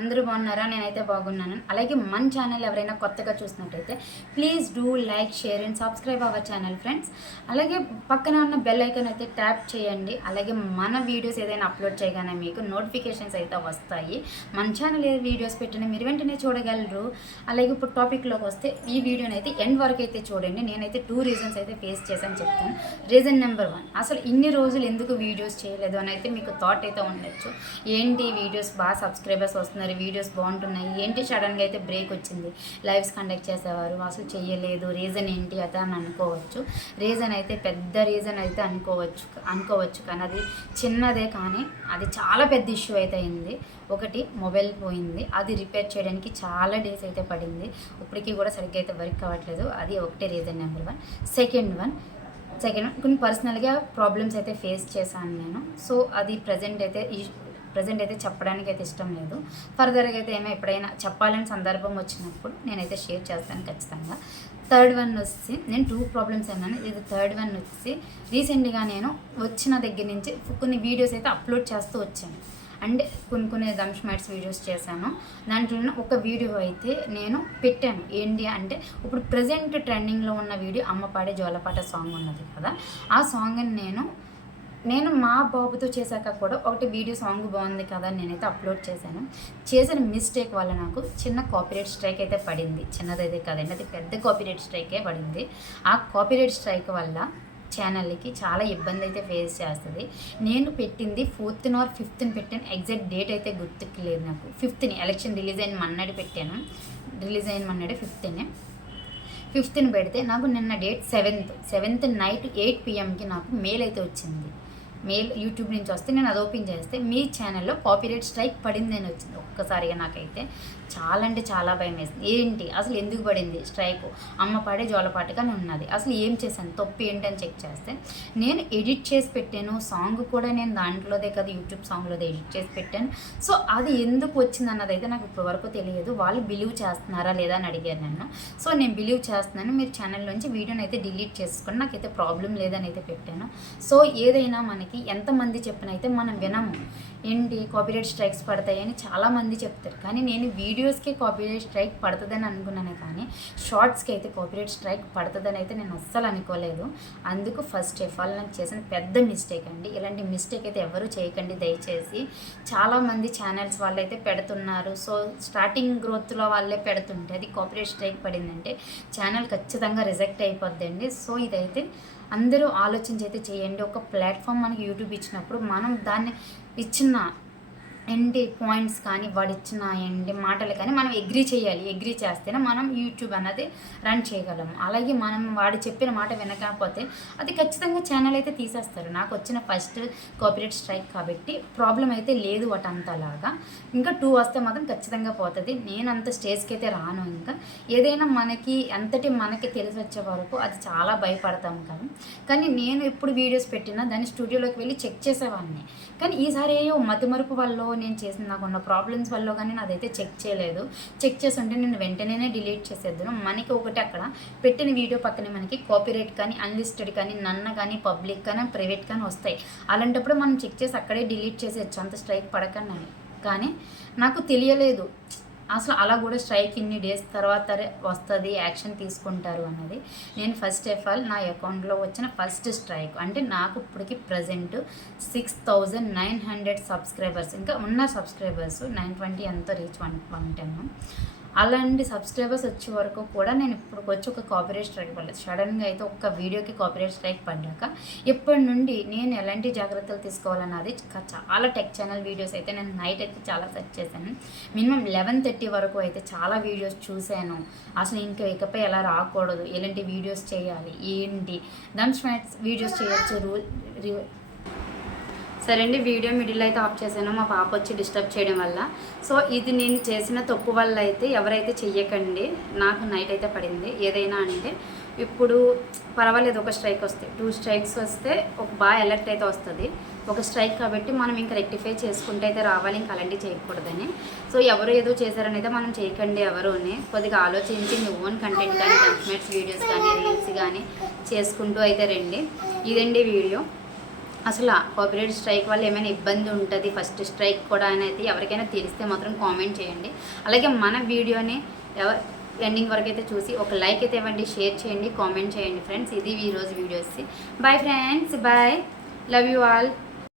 అందరూ బాగున్నారా? నేనైతే బాగున్నాను. అలాగే మన ఛానల్ ఎవరైనా కొత్తగా చూసినట్టయితే please do like share and subscribe our channel friends అలాగే పక్కన ఉన్న బెల్ ఐకాన్ అయితే ట్యాప్ చేయండి. అలాగే మన వీడియోస్ ఏదైనా అప్లోడ్ చేయగానే మీకు నోటిఫికేషన్స్ అయితే వస్తాయి. మన ఛానల్ ఏ వీడియోస్ పెట్టినా మీరు వెంటనే చూడగలరు. అలాగే ఇప్పుడు టాపిక్లోకి వస్తే ఈ వీడియోని అయితే ఎండ్ వరకు అయితే చూడండి. నేనైతే టూ రీజన్స్ అయితే ఫేస్ చేశాను చెప్తాను. రీజన్ నెంబర్ వన్ అసలు ఇన్ని రోజులు ఎందుకు వీడియోస్ చేయలేదు? అని అయితే మీకు థాట్ అయితే ఉండొచ్చు. ఏంటి వీడియోస్ బాగా సబ్స్క్రైబర్స్ వస్తున్నారు వీడియోస్ బాగుంటున్నాయి. ఏంటి సడన్గా అయితే బ్రేక్ వచ్చింది? లైవ్స్ కండక్ట్ చేసేవారు. అసలు చెయ్యలేదు. రీజన్ ఏంటి అయితే అని అనుకోవచ్చు. రీజన్ అయితే పెద్ద రీజన్ అయితే అనుకోవచ్చు. అనుకోవచ్చు. కానీ అది చిన్నదే కానీ అది చాలా పెద్ద ఇష్యూ అయితే అయింది. ఒకటి మొబైల్ పోయింది. అది రిపేర్ చేయడానికి చాలా డేస్ అయితే పడింది. ఇప్పటికీ కూడా సరిగ్గా అయితే వర్క్ అవ్వట్లేదు. అది ఒకటే reason number one second one second కొన్ని పర్సనల్గా ప్రాబ్లమ్స్ అయితే ఫేస్ చేశాను నేను. సో అది ప్రజెంట్ అయితే ప్రజెంట్ అయితే చెప్పడానికి అయితే ఇష్టం లేదు. ఫర్దర్గా అయితే ఏమో ఎప్పుడైనా చెప్పాలని సందర్భం వచ్చినప్పుడు నేనైతే షేర్ చేస్తాను ఖచ్చితంగా. థర్డ్ వన్ వచ్చి నేను టూ ప్రాబ్లమ్స్ అన్నాను. ఇది థర్డ్ వన్ వచ్చి రీసెంట్గా నేను వచ్చిన దగ్గర నుంచి కొన్ని వీడియోస్ అయితే అప్లోడ్ చేస్తూ వచ్చాను. అంటే కొన్ని కొన్ని దంష్ మ్యాట్స్ వీడియోస్ చేశాను. దాంట్లో ఒక వీడియో అయితే నేను పెట్టాను. ఏంటి అంటే ఇప్పుడు ప్రజెంట్ ట్రెండింగ్లో ఉన్న వీడియో అమ్మపాడే జోలపాట సాంగ్ ఉన్నది కదా. ఆ సాంగ్ని నేను నేను మా బాబుతో చేశాక కూడా ఒకటి వీడియో సాంగ్ బాగుంది కదా నేనైతే అప్లోడ్ చేశాను. చేసిన మిస్టేక్ వల్ల నాకు చిన్న కాపీరైట్ స్ట్రైక్ అయితే పడింది. చిన్నదైతే కదండి అది పెద్ద కాపీరైట్ స్ట్రైకే పడింది. ఆ కాపీరైట్ స్ట్రైక్ వల్ల ఛానల్కి చాలా ఇబ్బంది అయితే ఫేస్ చేస్తుంది. నేను పెట్టింది ఫోర్త్ ఆర్ ఫిఫ్త్ని పెట్టాను ఎగ్జాక్ట్ డేట్ అయితే గుర్తుకు లేదు నాకు ఫిఫ్త్ని ఎలక్షన్ రిలీజ్ అయిన మన్నాడు పెట్టాను. రిలీజ్ అయిన మన్నాడు ఫిఫ్త్ని ఫిఫ్త్ని పెడితే నాకు నిన్న date seventh seventh night eight పిఎంకి నాకు మెయిల్ అయితే వచ్చింది. మెయిల్ యూట్యూబ్ నుంచి వస్తే నేను అది ఓపెన్ చేస్తే మీ ఛానల్లో కాపీరేట్ స్ట్రైక్ పడింది అని వచ్చింది. ఒక్కసారిగా నాకైతే. చాలా అంటే చాలా భయం వేసింది ఏంటి? అసలు ఎందుకు పడింది స్ట్రైక్? అమ్మ పడే జోలపాటగానే ఉన్నది. అసలు ఏం చేశాను? తప్పు ఏంటి అని చెక్ చేస్తే నేను ఎడిట్ చేసి పెట్టాను. సాంగ్ కూడా నేను దాంట్లోదే కదా యూట్యూబ్ సాంగ్లోదే ఎడిట్ చేసి పెట్టాను. సో అది ఎందుకు వచ్చింది అన్నది అయితే నాకు ఇప్పటివరకు తెలియదు. వాళ్ళు బిలీవ్ చేస్తున్నారా లేదా అని అడిగారు నన్ను. సో నేను బిలీవ్ చేస్తున్నాను. మీరు ఛానల్ నుంచి వీడియోని అయితే డిలీట్ చేసుకుని నాకైతే ప్రాబ్లం లేదని అయితే పెట్టాను. సో ఏదైనా మనకి ఎంతమంది చెప్పిన అయితే మనం వినము. ఏంటి? కాపీరైట్ స్ట్రైక్స్ పడతాయని చాలామంది చెప్తారు. కానీ నేను వీడియో వీడియోస్కి కాపీరైట్ స్ట్రైక్ పడుతుందని అనుకున్నాను కానీ షార్ట్స్కి అయితే కాపీరైట్ స్ట్రైక్ పడుతుందని అయితే నేను అస్సలు అనుకోలేదు. అందుకు ఫస్ట్ ఆఫ్ ఆల్ నాకు చేసిన పెద్ద మిస్టేక్ అండి. ఇలాంటి మిస్టేక్ అయితే ఎవరు చేయకండి దయచేసి. చాలామంది ఛానల్స్ వాళ్ళు అయితే పెడుతున్నారు. సో స్టార్టింగ్ గ్రోత్లో వాళ్ళే పెడుతుంటే అది కాపీరైట్ స్ట్రైక్ పడిందంటే ఛానల్ ఖచ్చితంగా రిజెక్ట్ అయిపోద్దండి. సో ఇదైతే అందరూ ఆలోచించి అయితే చేయండి. ఒక ప్లాట్ఫామ్ మనకి యూట్యూబ్ ఇచ్చినప్పుడు మనం దాన్ని ఇచ్చిన ఎండి పాయింట్స్ కానీ వాడు ఇచ్చిన మాటలు కానీ మనం ఎగ్రీ చేయాలి. ఎగ్రీ చేస్తేనే మనం యూట్యూబ్ అన్నది రన్ చేయగలం. అలాగే మనం వాడు చెప్పిన మాట వినకపోతే అది ఖచ్చితంగా ఛానల్ అయితే తీసేస్తారు. నాకు వచ్చిన ఫస్ట్ కాపీరేట్ స్ట్రైక్ కాబట్టి ప్రాబ్లం అయితే లేదు వాటి అంతలాగా ఇంకా టూ వస్తే మాత్రం ఖచ్చితంగా పోతుంది. నేను అంత స్టేజ్కి అయితే రాను ఇంకా. ఏదైనా మనకి అంతటి మనకి తెలిసి వచ్చే వరకు అది చాలా భయపడతాం కదా. కానీ నేను ఎప్పుడు వీడియోస్ పెట్టినా దాన్ని స్టూడియోలోకి వెళ్ళి చెక్ చేసేవాడిని. కానీ ఈసారి ఏయో మతిమరుపు వల్ల నేను చేసిన నాకు ఉన్న ప్రాబ్లమ్స్ వల్ల కానీ నాదైతే చెక్ చేయలేదు. చెక్ చేసి ఉంటే నేను వెంటనే డిలీట్ చేసేద్దాను. మనకి ఒకటి అక్కడ పెట్టిన వీడియో పక్కనే మనకి కాపీరైట్ కానీ అన్లిస్టెడ్ కానీ నన్న కానీ పబ్లిక్ కానీ ప్రైవేట్ కానీ వస్తాయి. అలాంటప్పుడు మనం చెక్ చేసి అక్కడే డిలీట్ చేసేయచ్చు అంత స్ట్రైక్ పడకండి కానీ నాకు తెలియలేదు. అసలు అలా కూడా స్ట్రైక్ ఇన్ని డేస్ తర్వాత వస్తుంది యాక్షన్ తీసుకుంటారు అన్నది. నేను ఫస్ట్ ఆఫ్ ఆల్ నా అకౌంట్లో వచ్చిన ఫస్ట్ స్ట్రైక్. అంటే నాకు ఇప్పటికి present six thousand nine hundred subscribers ఇంకా ఉన్న సబ్స్క్రైబర్స్ నైన్ ట్వంటీ ఎంతో రీచ్ వన్ వన్ టెన్. అలాంటి సబ్స్క్రైబర్స్ వచ్చే వరకు కూడా నేను ఇప్పుడు వచ్చి ఒక కాపీరేట్ స్ట్రైక్ పడలేదు సడన్గా అయితే ఒక్క వీడియోకి కాపీరేట్ స్ట్రైక్ పడ్డాక ఇప్పటి నుండి నేను ఎలాంటి జాగ్రత్తలు తీసుకోవాలన్నది చాలా టెక్ ఛానల్ వీడియోస్ అయితే నేను నైట్ అయితే చాలా సెర్చ్ చేశాను. మినిమం లెవెన్ థర్టీ వరకు అయితే చాలా వీడియోస్ చూశాను. అసలు ఇంకా ఇకపై ఎలా రాకూడదు? ఎలాంటి వీడియోస్ చేయాలి? ఏంటి? దమ్స్ వీడియోస్ చేయొచ్చు రూల్ సరే అండి వీడియో మిడిల్ అయితే ఆఫ్ చేశాను. మా పాప వచ్చి డిస్టర్బ్ చేయడం వల్ల. సో ఇది నేను చేసిన తప్పు వల్ల అయితే ఎవరైతే చెయ్యకండి నాకు నైట్ అయితే పడింది. ఏదైనా అంటే ఇప్పుడు పర్వాలేదు ఒక స్ట్రైక్ వస్తే. టూ స్ట్రైక్స్ వస్తే ఒక బాగా అలర్ట్ అయితే వస్తుంది. ఒక స్ట్రైక్ కాబట్టి మనం ఇంకా రెక్టిఫై చేసుకుంటే అయితే రావాలి ఇంకా అలాంటివి చేయకూడదని. సో ఎవరు ఏదో చేశారని అయితే మనం చేయకండి ఎవరుని కొద్దిగా ఆలోచించి మీ ఓన్ కంటెంట్ కానీ కన్స్మేట్స్ వీడియోస్ కానీ రీల్స్ కానీ చేసుకుంటూ అయితే రండి. ఇదండి వీడియో. అసలు కాపీరైట్ స్ట్రైక్ వల్ల ఏమైనా ఇబ్బంది ఉంటుంది? ఫస్ట్ స్ట్రైక్ కూడా అనేది ఎవరికైనా తెలిస్తే మాత్రం కామెంట్ చేయండి. అలాగే మన వీడియోని ఎవరు ఎండింగ్ వరకు అయితే చూసి ఒక లైక్ అయితే ఇవ్వండి షేర్ చేయండి కామెంట్ చేయండి ఫ్రెండ్స్ ఇది ఈరోజు videos bye friends bye love you all